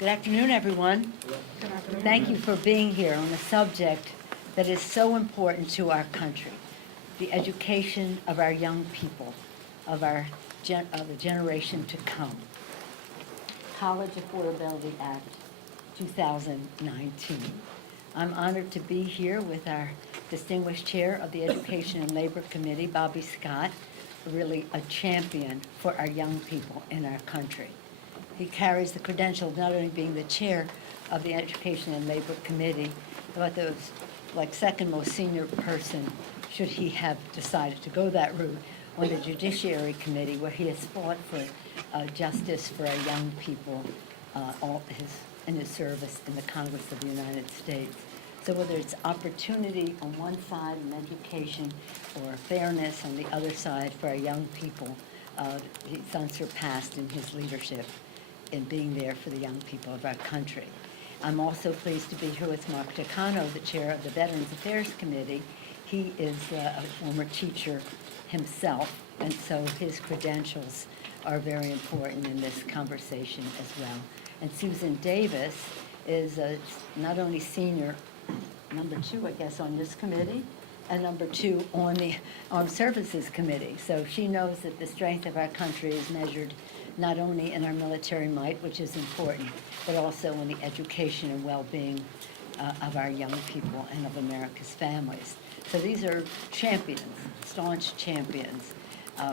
Good afternoon, everyone. Thank you for being here on a subject that is so important to our country, the education of our young people, of the generation to come. College Affordability Act 2019. I'm honored to be here with our distinguished chair of the Education and Labor Committee, Bobby Scott, really a champion for our young people in our country. He carries the credential of not only being the chair of the Education and Labor Committee, but the second most senior person, should he have decided to go that route, on the Judiciary Committee, where he has fought for justice for our young people in his service in the Congress of the United States. So whether it's opportunity on one side and education, or fairness on the other side for our young people, he's unsurpassed in his leadership in being there for the young people of our country. I'm also pleased to be here with Mark Takano, the chair of the Veterans Affairs Committee. He is a former teacher himself, and so his credentials are very important in this conversation as well. And Susan Davis is not only senior, number 2, I guess, on this committee, and number 2 on the Armed Services Committee. So she knows that the strength of our country is measured not only in our military might, which is important, but also in the education and well-being of our young people and of America's families. So these are champions, staunch champions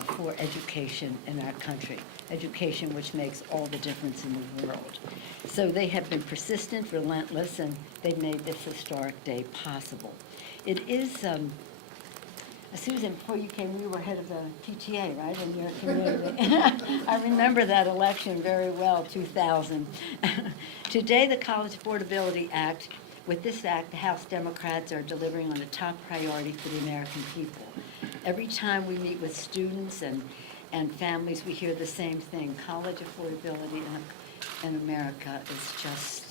for education in our country, education which makes all the difference in the world. So they have been persistent, relentless, and they've made this historic day possible. It is, Susan, before you came, you were head of the PTA, right, in your community? I remember that election very well, 2000. Today, the College Affordability Act, with this act, the House Democrats are delivering on a top priority for the American people. Every time we meet with students and families, we hear the same thing. College affordability in America is just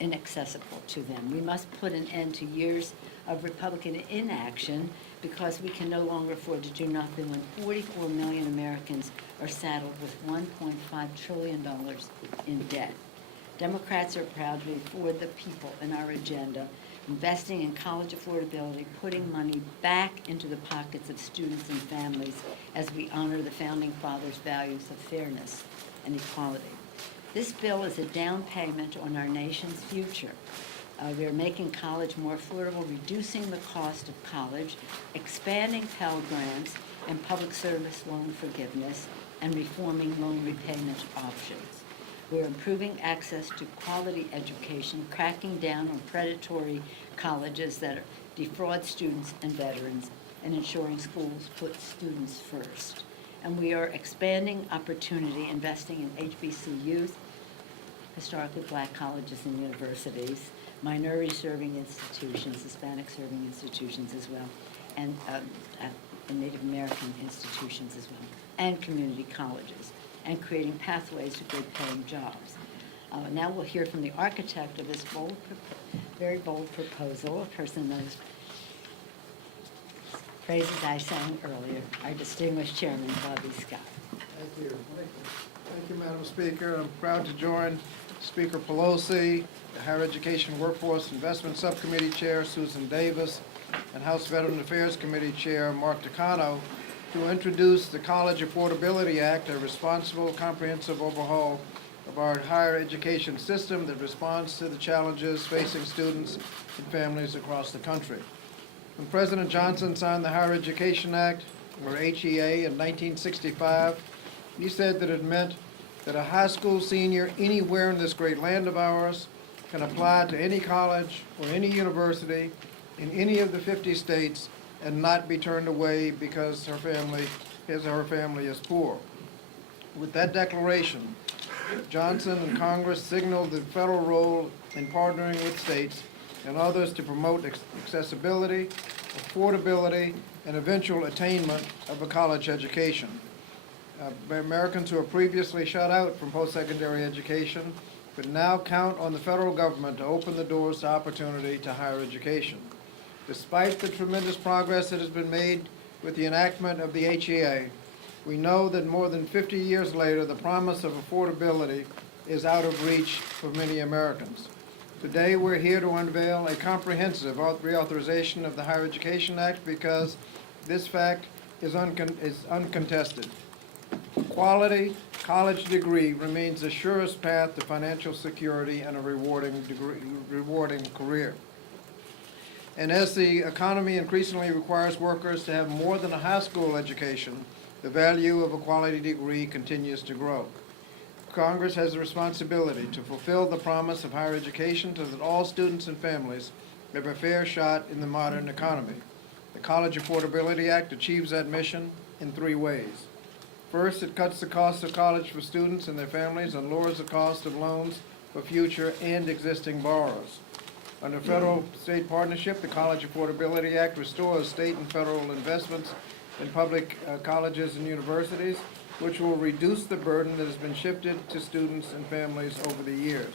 inaccessible to them. We must put an end to years of Republican inaction, because we can no longer afford to do nothing when 44 million Americans are saddled with $1.5 trillion in debt. Democrats are proud to be for the people in our agenda, investing in college affordability, putting money back into the pockets of students and families as we honor the Founding Fathers' values of fairness and equality. This bill is a down payment on our nation's future. We are making college more affordable, reducing the cost of college, expanding Pell Grants and public service loan forgiveness, and reforming loan repayment options. We're improving access to quality education, cracking down on predatory colleges that defraud students and veterans, and ensuring schools put students first. And we are expanding opportunity, investing in HBCUs, historically black colleges and universities, minority-serving institutions, Hispanic-serving institutions as well, and Native American institutions as well, and community colleges, and creating pathways to good-paying jobs. Now we'll hear from the architect of this very bold proposal, a person knows phrases I sang earlier, our distinguished chairman, Bobby Scott. Thank you. Thank you, Madam Speaker. I'm proud to join Speaker Pelosi, the Higher Education Workforce Investment Subcommittee Chair, Susan Davis, and House Veteran Affairs Committee Chair, Mark Takano, to introduce the College Affordability Act, a responsible, comprehensive overhaul of our higher education system that responds to the challenges facing students and families across the country. When President Johnson signed the Higher Education Act, or HEA, in 1965, he said that it meant that a high school senior anywhere in this great land of ours can apply to any college or any university in any of the 50 states and not be turned away because his or her family is poor. With that declaration, Johnson and Congress signaled the federal role in partnering with states and others to promote accessibility, affordability, and eventual attainment of a college education. Americans who were previously shut out from post-secondary education could now count on the federal government to open the doors to opportunity to higher education. Despite the tremendous progress that has been made with the enactment of the HEA, we know that more than 50 years later, the promise of affordability is out of reach for many Americans. Today, we're here to unveil a comprehensive reauthorization of the Higher Education Act because this fact is uncontested. A quality college degree remains the surest path to financial security and a rewarding career. And as the economy increasingly requires workers to have more than a high school education, the value of a quality degree continues to grow. Congress has a responsibility to fulfill the promise of higher education so that all students and families have a fair shot in the modern economy. The College Affordability Act achieves that mission in 3 ways. First, it cuts the cost of college for students and their families and lowers the cost of loans for future and existing borrowers. Under federal-state partnership, the College Affordability Act restores state and federal investments in public colleges and universities, which will reduce the burden that has been shifted to students and families over the years.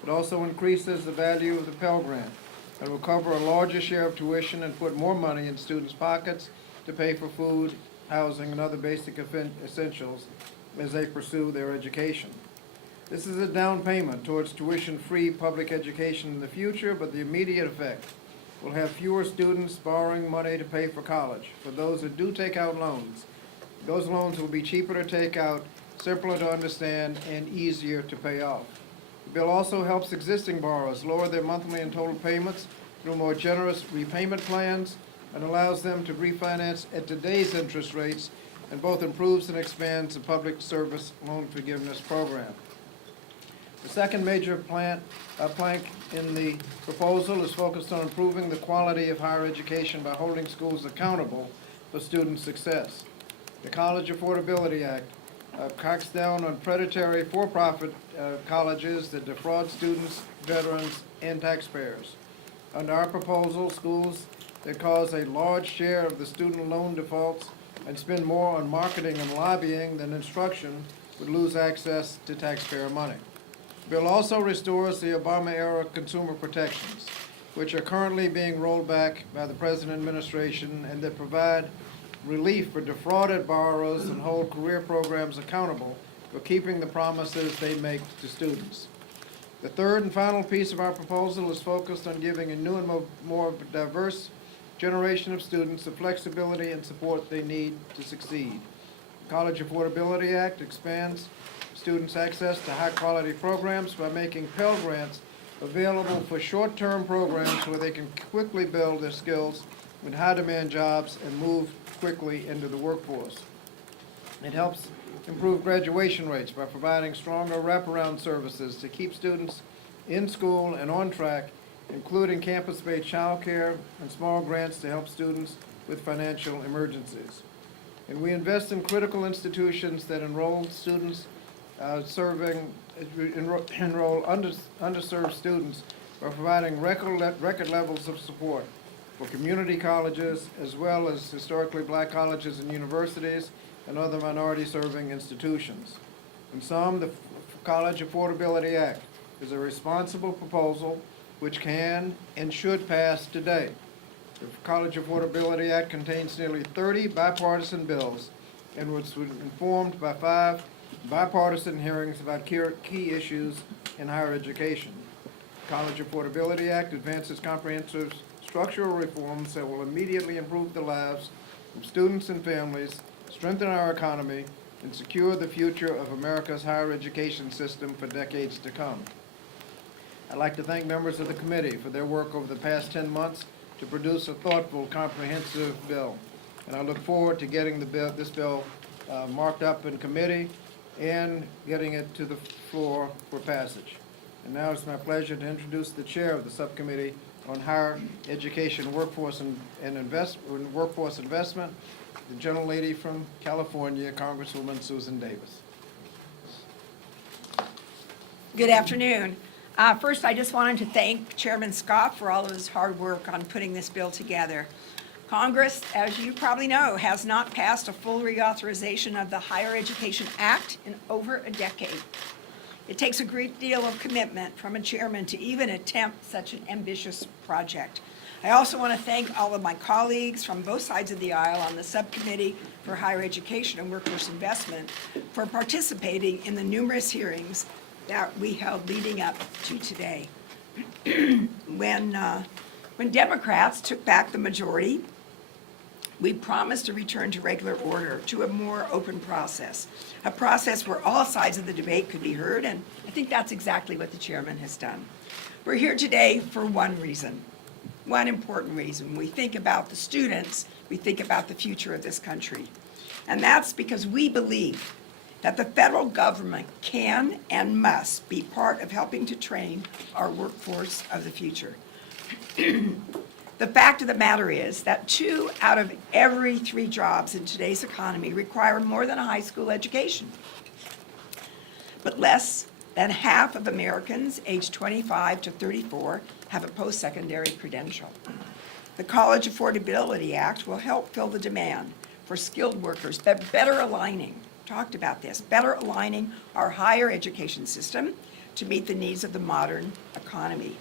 It also increases the value of the Pell Grant and will cover a larger share of tuition and put more money in students' pockets to pay for food, housing, and other basic essentials as they pursue their education. This is a down payment towards tuition-free public education in the future, but the immediate effect will have fewer students borrowing money to pay for college. For those that do take out loans, those loans will be cheaper to take out, simpler to understand, and easier to pay off. The bill also helps existing borrowers lower their monthly and total payments through more generous repayment plans and allows them to refinance at today's interest rates, and both improves and expands the public service loan forgiveness program. The second major plank in the proposal is focused on improving the quality of higher education by holding schools accountable for student success. The College Affordability Act cracks down on predatory for-profit colleges that defraud students, veterans, and taxpayers. Under our proposal, schools that cause a large share of the student loan defaults and spend more on marketing and lobbying than instruction would lose access to taxpayer money. The bill also restores the Obama-era consumer protections, which are currently being rolled back by the President administration and that provide relief for defrauded borrowers and hold career programs accountable for keeping the promises they make to students. The third and final piece of our proposal is focused on giving a new and more diverse generation of students the flexibility and support they need to succeed. The College Affordability Act expands students' access to high-quality programs by making Pell Grants available for short-term programs where they can quickly build their skills in high-demand jobs and move quickly into the workforce. It helps improve graduation rates by providing stronger wraparound services to keep students in school and on track, including campus-based childcare and small grants to help students with financial emergencies. And we invest in critical institutions that enroll students enroll underserved students by providing record levels of support for community colleges as well as historically black colleges and universities and other minority-serving institutions. In sum, the College Affordability Act is a responsible proposal which can and should pass today. The College Affordability Act contains nearly 30 bipartisan bills and was informed by 5 bipartisan hearings about key issues in higher education. The College Affordability Act advances comprehensive structural reforms that will immediately improve the lives of students and families, strengthen our economy, and secure the future of America's higher education system for decades to come. I'd like to thank members of the committee for their work over the past 10 months to produce a thoughtful, comprehensive bill. And I look forward to getting this bill marked up in committee and getting it to the floor for passage. And now it's my pleasure to introduce the chair of the subcommittee on higher education, workforce investment, the gentlelady from California, Congresswoman Susan Davis. Good afternoon. First, I just wanted to thank Chairman Scott for all of his hard work on putting this bill together. Congress, as you probably know, has not passed a full reauthorization of the Higher Education Act in over a decade. It takes a great deal of commitment from a chairman to even attempt such an ambitious project. I also want to thank all of my colleagues from both sides of the aisle on the Subcommittee for Higher Education and Workforce Investment for participating in the numerous hearings that we held leading up to today. When Democrats took back the majority, we promised to return to regular order, to a more open process, a process where all sides of the debate could be heard, and I think that's exactly what the chairman has done. We're here today for one reason, one important reason. We think about the students, we think about the future of this country. And that's because we believe that the federal government can and must be part of helping to train our workforce of the future. The fact of the matter is that 2 out of every 3 jobs in today's economy require more than a high school education. But less than half of Americans aged 25 to 34 have a post-secondary credential. The College Affordability Act will help fill the demand for skilled workers, but better aligning, talked about this, better aligning our higher education system to meet the needs of the modern economy.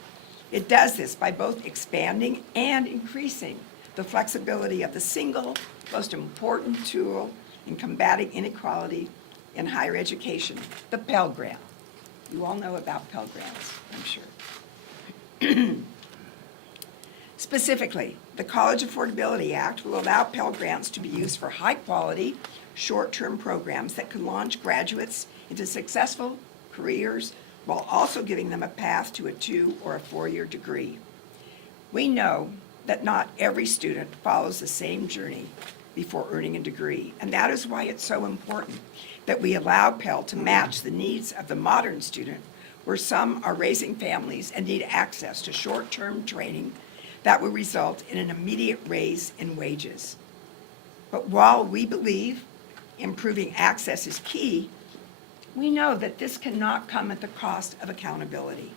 It does this by both expanding and increasing the flexibility of the single most important tool in combating inequality in higher education, the Pell Grant. You all know about Pell Grants, I'm sure. Specifically, the College Affordability Act will allow Pell Grants to be used for high-quality, short-term programs that can launch graduates into successful careers while also giving them a path to a 2 or a 4-year degree. We know that not every student follows the same journey before earning a degree, and that is why it's so important that we allow Pell to match the needs of the modern student, where some are raising families and need access to short-term training that will result in an immediate raise in wages. But while we believe improving access is key, we know that this cannot come at the cost of accountability.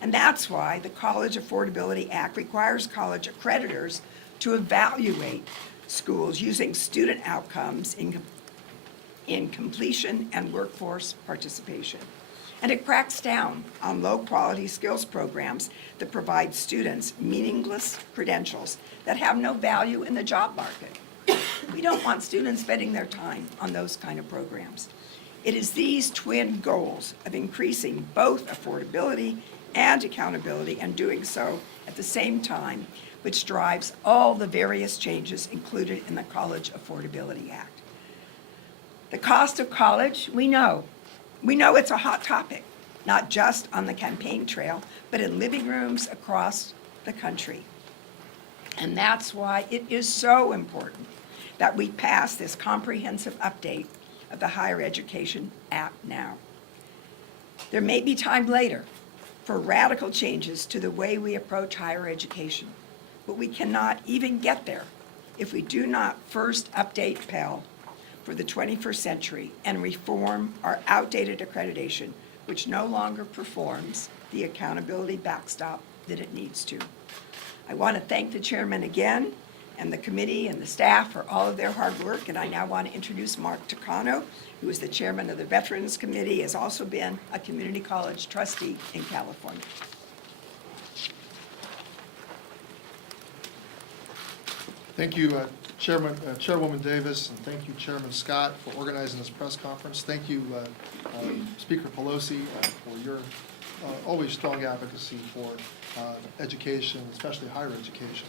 And that's why the College Affordability Act requires college accreditors to evaluate schools using student outcomes in completion and workforce participation. And it cracks down on low-quality skills programs that provide students meaningless credentials that have no value in the job market. We don't want students spending their time on those kind of programs. It is these twin goals of increasing both affordability and accountability, and doing so at the same time, which drives all the various changes included in the College Affordability Act. The cost of college, we know it's a hot topic, not just on the campaign trail, but in living rooms across the country. And that's why it is so important that we pass this comprehensive update of the Higher Education Act now. There may be time later for radical changes to the way we approach higher education, but we cannot even get there if we do not first update Pell for the 21st century and reform our outdated accreditation, which no longer performs the accountability backstop that it needs to. I want to thank the chairman again, and the committee and the staff for all of their hard work, and I now want to introduce Mark Takano, who is the chairman of the Veterans Committee, has also been a community college trustee in California. Thank you, Chairwoman Davis, and thank you, Chairman Scott, for organizing this press conference. Thank you, Speaker Pelosi, for your always strong advocacy for education, especially higher education.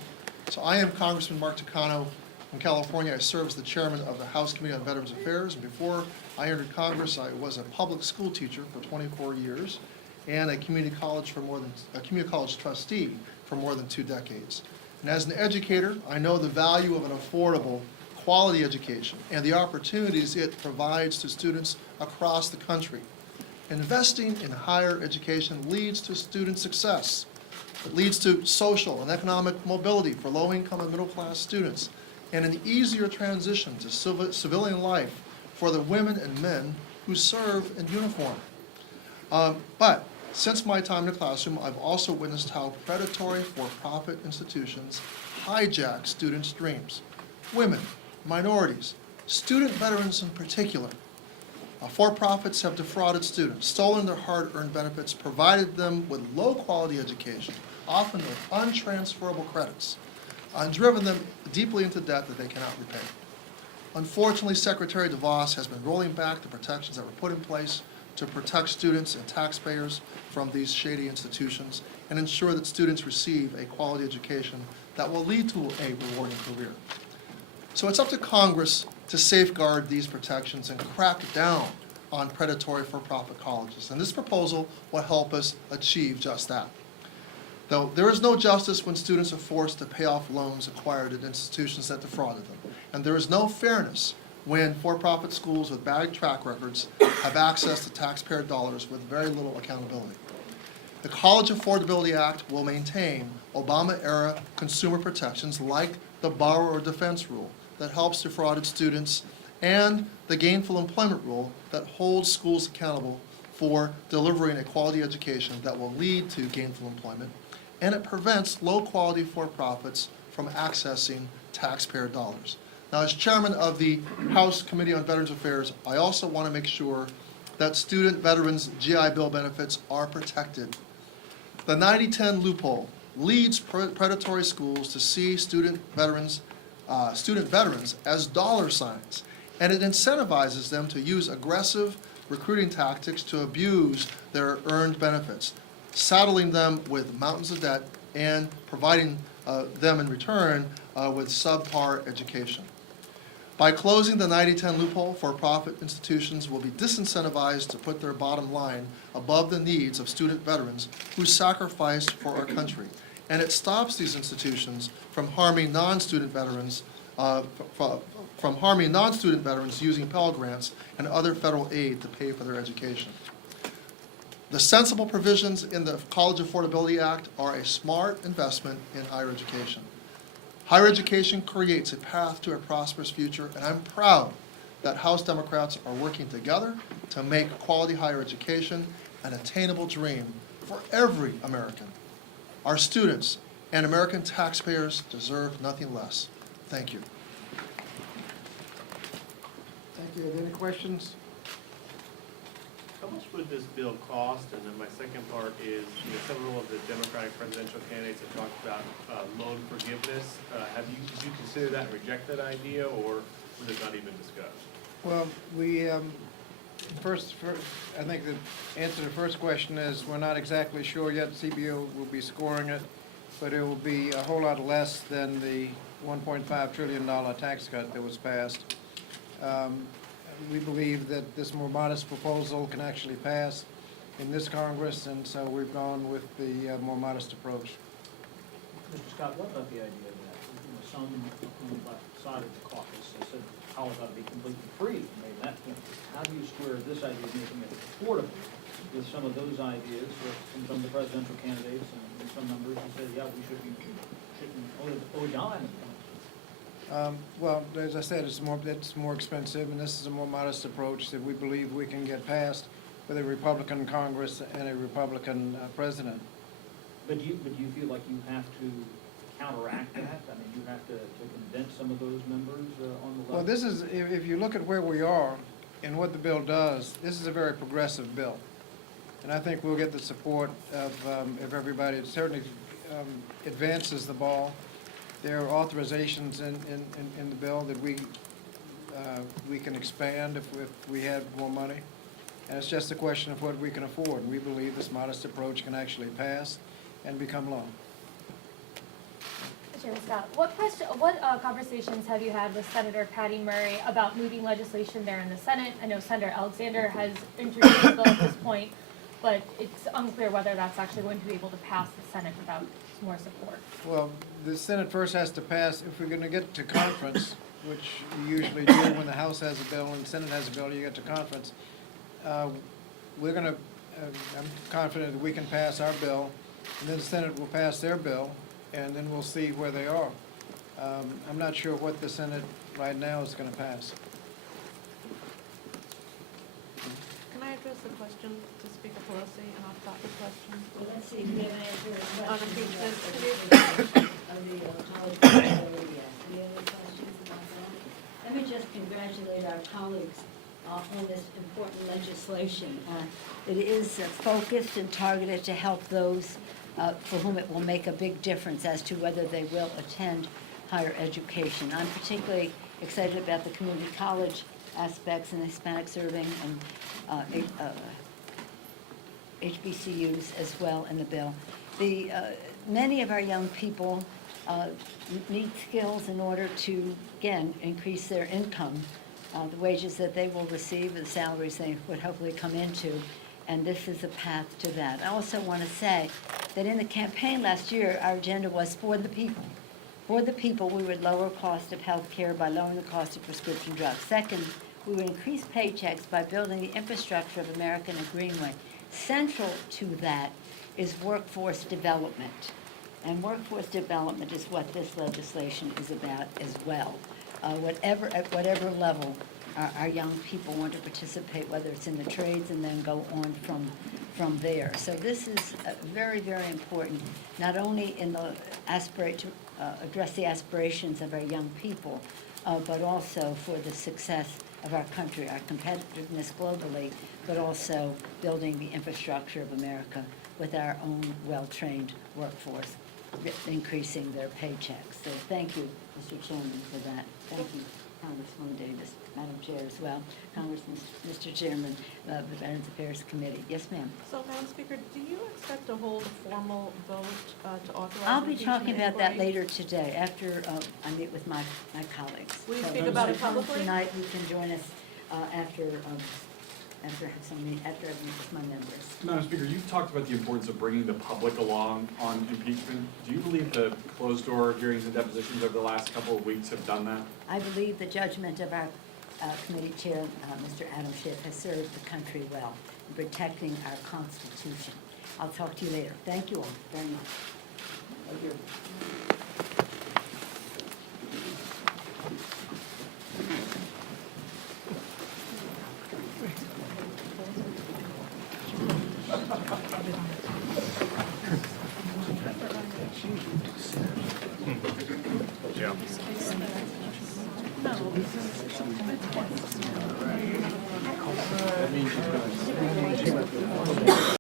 So I am Congressman Mark Takano from California. I serve as the chairman of the House Committee on Veterans Affairs. And before I entered Congress, I was a public school teacher for 24 years and a community college trustee for more than 2 decades. And as an educator, I know the value of an affordable, quality education and the opportunities it provides to students across the country. Investing in higher education leads to student success. It leads to social and economic mobility for low-income and middle-class students, and an easier transition to civilian life for the women and men who serve in uniform. But since my time in the classroom, I've also witnessed how predatory for-profit institutions hijack students' dreams. Women, minorities, student veterans in particular. For-profits have defrauded students, stolen their hard-earned benefits, provided them with low-quality education, often with untransferable credits, and driven them deeply into debt that they cannot repay. Unfortunately, Secretary DeVos has been rolling back the protections that were put in place to protect students and taxpayers from these shady institutions and ensure that students receive a quality education that will lead to a rewarding career. So it's up to Congress to safeguard these protections and crack down on predatory for-profit colleges. And this proposal will help us achieve just that. Though there is no justice when students are forced to pay off loans acquired at institutions that defrauded them. And there is no fairness when for-profit schools with bad track records have access to taxpayer dollars with very little accountability. The College Affordability Act will maintain Obama-era consumer protections like the borrower defense rule that helps defrauded students and the gainful employment rule that holds schools accountable for delivering a quality education that will lead to gainful employment, and it prevents low-quality for-profits from accessing taxpayer dollars. Now, as chairman of the House Committee on Veterans Affairs, I also want to make sure that student veterans' GI Bill benefits are protected. The 90-10 loophole leads predatory schools to see student veterans as dollar signs, and it incentivizes them to use aggressive recruiting tactics to abuse their earned benefits, saddling them with mountains of debt and providing them in return with subpar education. By closing the 90-10 loophole, for-profit institutions will be disincentivized to put their bottom line above the needs of student veterans who sacrificed for our country. And it stops these institutions from harming non-student veterans using Pell Grants and other federal aid to pay for their education. The sensible provisions in the College Affordability Act are a smart investment in higher education. Higher education creates a path to a prosperous future, and I'm proud that House Democrats are working together to make quality higher education an attainable dream for every American. Our students and American taxpayers deserve nothing less. Thank you. Thank you. Any questions? How much would this bill cost? And then my second part is, several of the Democratic presidential candidates have talked about loan forgiveness. Did you consider that, reject that idea, or was it not even discussed? Well, we, first, I think the answer to the first question is we're not exactly sure yet. CBO will be scoring it, but it will be a whole lot less than the $1.5 trillion tax cut that was passed. We believe that this more modest proposal can actually pass in this Congress, and so we've gone with the more modest approach. Mr. Scott, what about the idea that, some on the left side of the caucus have said college ought to be completely free? How do you square this idea of making it affordable with some of those ideas from some of the presidential candidates and some members who said, yeah, we shouldn't owe a dime? Well, as I said, it's more expensive, and this is a more modest approach that we believe we can get passed with a Republican Congress and a Republican president. But do you feel like you have to counteract that? I mean, you have to convince some of those members on the left? Well, this is, if you look at where we are and what the bill does, this is a very progressive bill. And I think we'll get the support of everybody. It certainly advances the ball. There are authorizations in the bill that we can expand if we had more money. And it's just a question of what we can afford. We believe this modest approach can actually pass and become law. Chairman Scott, what conversations have you had with Senator Patty Murray about moving legislation there in the Senate? I know Senator Alexander has introduced the bill at this point, but it's unclear whether that's actually going to be able to pass the Senate without more support. Well, the Senate first has to pass, if we're going to get to conference, which you usually do when the House has a bill and the Senate has a bill, you get to conference. We're going to, I'm confident that we can pass our bill, and then the Senate will pass their bill, and then we'll see where they are. I'm not sure what the Senate right now is going to pass. Can I address the question to Speaker Pelosi, an off-topic question? Well, let's see if we have an answer. On impeachment. Of the College Affordability Act. Do you have any questions about that? Let me just congratulate our colleagues on this important legislation. It is focused and targeted to help those for whom it will make a big difference as to whether they will attend higher education. I'm particularly excited about the community college aspects and Hispanic serving and HBCUs as well in the bill. Many of our young people need skills in order to, again, increase their income, the wages that they will receive, the salaries they would hopefully come into, and this is a path to that. I also want to say that in the campaign last year, our agenda was for the people. For the people, we would lower cost of health care by lowering the cost of prescription drugs. Second, we would increase paychecks by building the infrastructure of America in a green way. Central to that is workforce development. And workforce development is what this legislation is about as well. At whatever level our young people want to participate, whether it's in the trades and then go on from there. So this is very, very important, not only in the to address the aspirations of our young people, but also for the success of our country, our competitiveness globally, but also building the infrastructure of America with our own well-trained workforce, increasing their paychecks. So thank you, Mr. Chairman, for that. Thank you, Congresswoman Davis, Madam Chair as well, Congressman, Mr. Chairman of the Veterans Affairs Committee. Yes, ma'am. So, Madam Speaker, do you expect to hold a formal vote to authorize? I'll be impeachment talking about that inquiry? later today, after I meet with my colleagues. Will you So speak about it if you come publicly? Tonight, you can join us after I meet with my members. Madam Speaker, you've talked about the importance of bringing the public along on impeachment. Do you believe the closed-door hearings and depositions over the last couple of weeks have done that? I believe the judgment of our committee chair, Mr. Adam Schiff, has served the country well in protecting our Constitution. I'll talk to you later. Thank you all very much. Thank you.